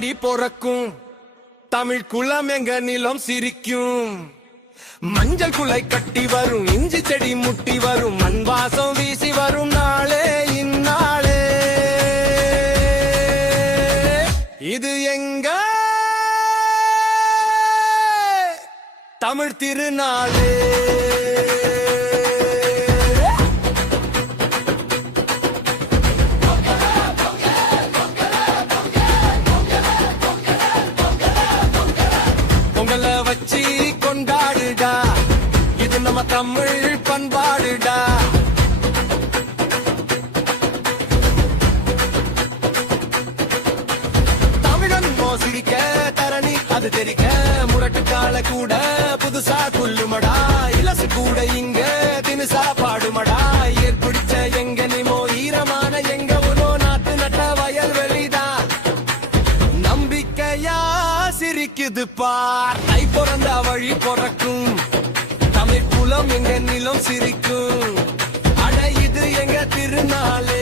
வழி பொறக்கும் தமிழ் குலம் எங்க நிலம் சிரிக்கும் மஞ்சள் குலை கட்டி வரும் இஞ்சி செடி முட்டி வரும் மண் வாசம் வீசி வரும் நாளே இந்நாளே இது எங்க தமிழ் திருநாளே பொங்கலை வச்சு கொண்டாடுடா இது நம்ம தமிழ் பண்பாடுடா தமிழன் மோசிரிக்க தரணி அது தெரிக்க முரட்டு கால கூட புதுசா துள்ளுமடா இலசு கூட இங்க தினுசா பாடுமடா ஏற்பிடிச்ச எங்க நிமோ ஈரமான எங்க ஒரு நாட்டு நட்ட வயல் வெளிதான் நம்பிக்கையா சிரிக்குது பார் தை பிறந்த வழி பொறக்கும் தமிழ் குலம் எங்க நிலம் சிரிக்கும் அட இது எங்க திருநாளே